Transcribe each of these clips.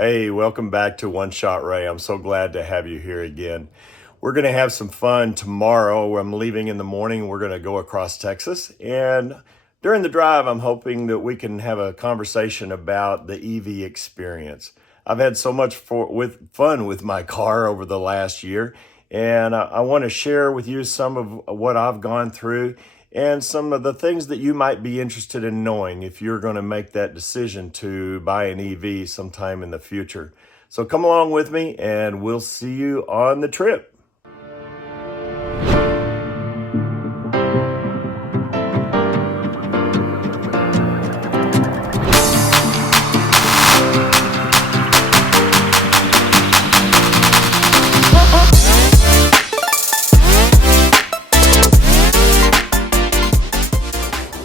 Hey, welcome back to One Shot Ray. I'm so glad to have you here again. We're going to have some fun tomorrow. I'm leaving in the morning. We're going to go across Texas. And during the drive, I'm hoping that we can have a conversation about the EV experience. I've had so much fun with my car over the last year. And I want to share with you some of what I've gone through and some of the things that you might be interested in knowing if you're going to make that decision to buy an EV sometime in the future. So come along with me and we'll see you on the trip.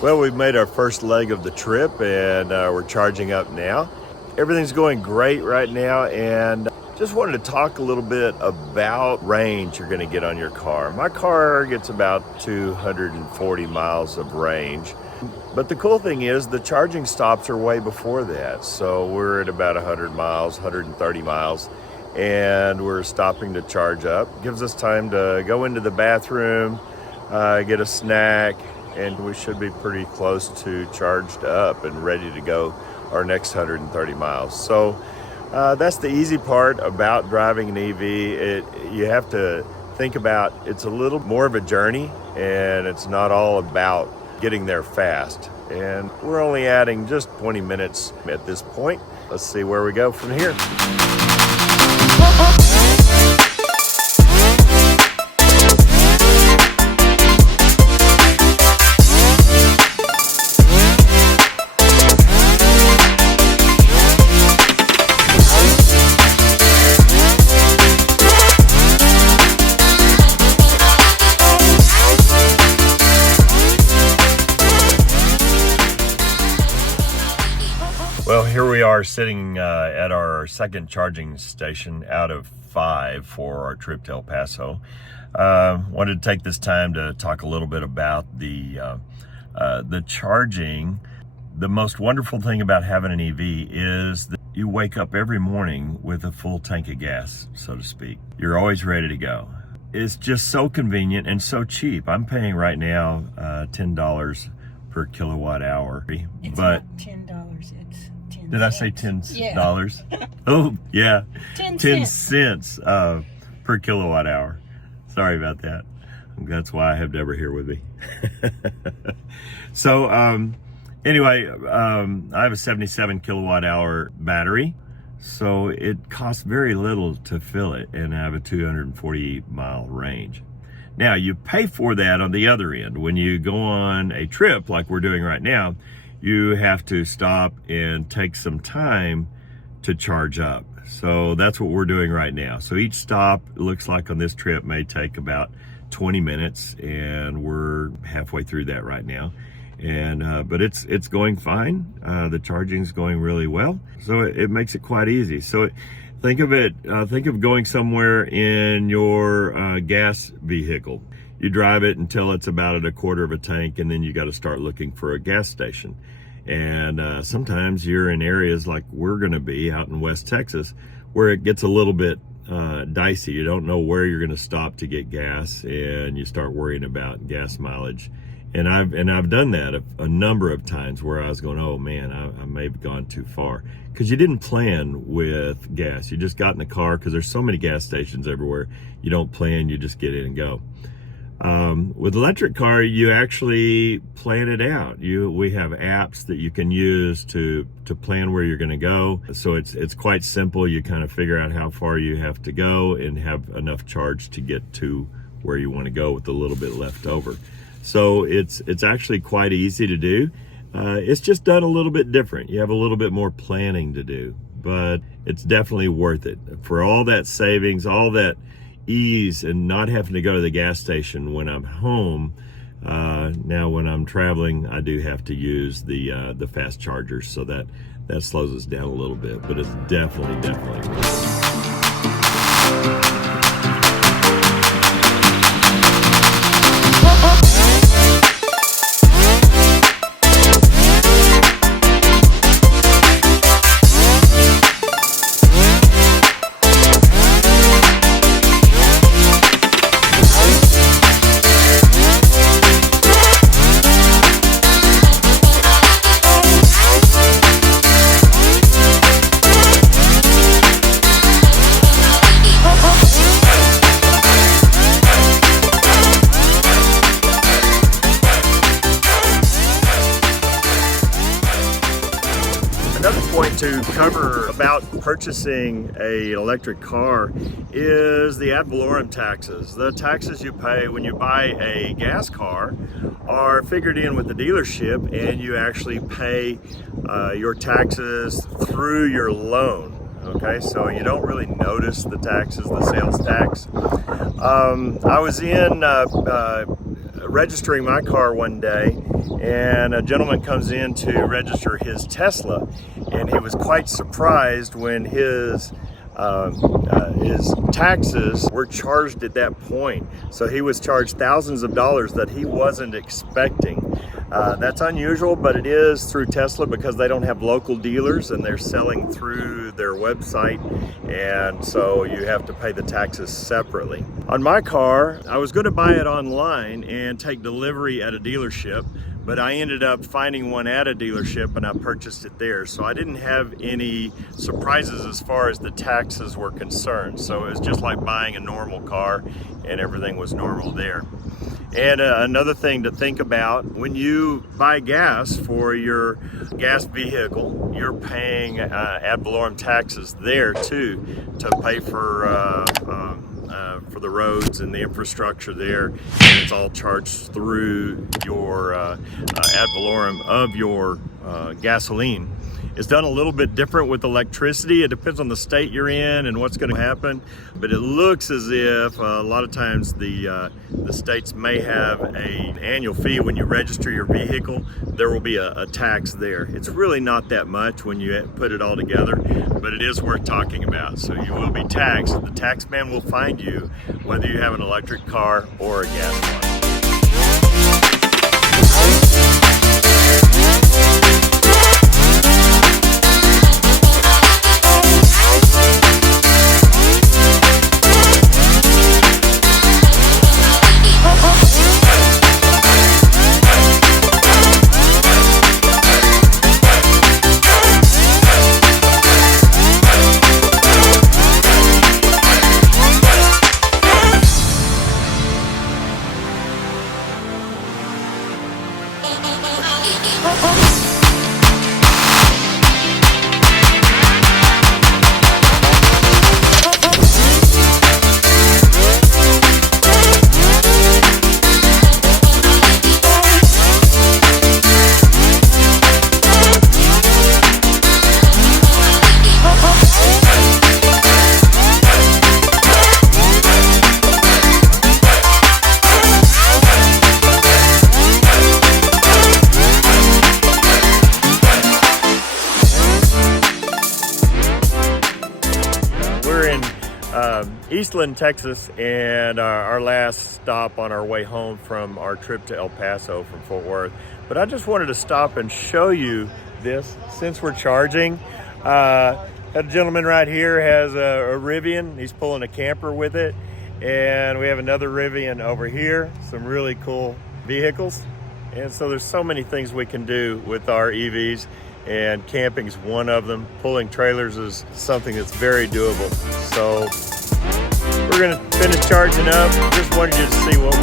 Well, we've made our first leg of the trip and we're charging up now. Everything's going great right now, and just wanted to talk a little bit about range you're going to get on your car. My car gets about 240 miles of range, but the cool thing is the charging stops are way before that. So we're at about 100 miles, 130 miles, and we're stopping to charge up. Gives us time to go into the bathroom, get a snack, and we should be pretty close to charged up and ready to go our next 130 miles. So that's the easy part about driving an EV. You have to think about it's a little more of a journey, and it's not all about getting there fast. And we're only adding just 20 minutes at this point. Let's see where we go from here. Well, here we are sitting at our second charging station out of 5 for our trip to El Paso. Wanted to take this time to talk a little bit about the charging. The most wonderful thing about having an EV is that you wake up every morning with a full tank of gas, so to speak. You're always ready to go. It's just so convenient and so cheap. I'm paying right now $10 per kilowatt hour. It's but not $10, it's 10 Did I cents. say $10? Yeah. Oh, yeah. 10 cents per kilowatt hour. Sorry about that. That's why I have Deborah here with me. So, anyway, I have a 77 kilowatt hour battery. So it costs very little to fill it, and I have a 240 mile range. Now, you pay for that on the other end. When you go on a trip like we're doing right now, you have to stop and take some time to charge up. So that's what we're doing right now. So each stop, it looks like on this trip, may take about 20 minutes, and we're halfway through that right now. And but it's going fine. The charging's going really well, so it makes it quite easy. So think of going somewhere in your gas vehicle. You drive it until it's about at a quarter of a tank, and then you got to start looking for a gas station. And sometimes you're in areas like we're going to be out in West Texas, where it gets a little bit dicey. You don't know where you're going to stop to get gas, and you start worrying about gas mileage. And I've done that a number of times where I was going, oh man, I may have gone too far, because you didn't plan with gas. You just got in the car, because there's so many gas stations everywhere. You don't plan, you just get in and go. With electric car, you actually plan it out. We have apps that you can use to plan where you're going to go. So it's quite simple. You kind of figure out how far you have to go and have enough charge to get to where you want to go with a little bit left over. So it's actually quite easy to do. It's just done a little bit different. You have a little bit more planning to do, but it's definitely worth it for all that savings, all that ease, and not having to go to the gas station when I'm home. Now when I'm traveling, I do have to use the fast chargers, so that slows us down a little bit, but it's definitely worth it. cover about purchasing an electric car is the ad valorem taxes. The taxes you pay when you buy a gas car are figured in with the dealership, and you actually pay your taxes through your loan. Okay, so you don't really notice the taxes, the sales tax. I was in registering my car one day, and a gentleman comes in to register his Tesla, and he was quite surprised when his taxes were charged at that point. So he was charged thousands of dollars that he wasn't expecting. That's unusual, but it is through Tesla because they don't have local dealers and they're selling through their website, and so you have to pay the taxes separately. On my car, I was going to buy it online and take delivery at a dealership, but I ended up finding one at a dealership and I purchased it there. So I didn't have any surprises as far as the taxes were concerned. So it was just like buying a normal car, and everything was normal there. And another thing to think about, when you buy gas for your gas vehicle, you're paying ad valorem taxes there too, to pay for the roads and the infrastructure there. And it's all charged through your ad valorem of your gasoline. It's done a little bit different with electricity. It depends on the state you're in and what's going to happen, but it looks as if a lot of times the states may have an annual fee when you register your vehicle. There will be a tax there. It's really not that much when you put it all together, but it is worth talking about. So you will be taxed. The tax man will find you whether you have an electric car or a gas car. Eastland, Texas, and our last stop on our way home from our trip to El Paso from Fort Worth. But I just wanted to stop and show you this since we're charging. That gentleman right here has a Rivian. He's pulling a camper with it, and we have another Rivian over here. Some really cool vehicles, and so there's so many things we can do with our EVs, and camping is one of them. Pulling trailers is something that's very doable. So we're gonna finish charging up. Just wanted you to see what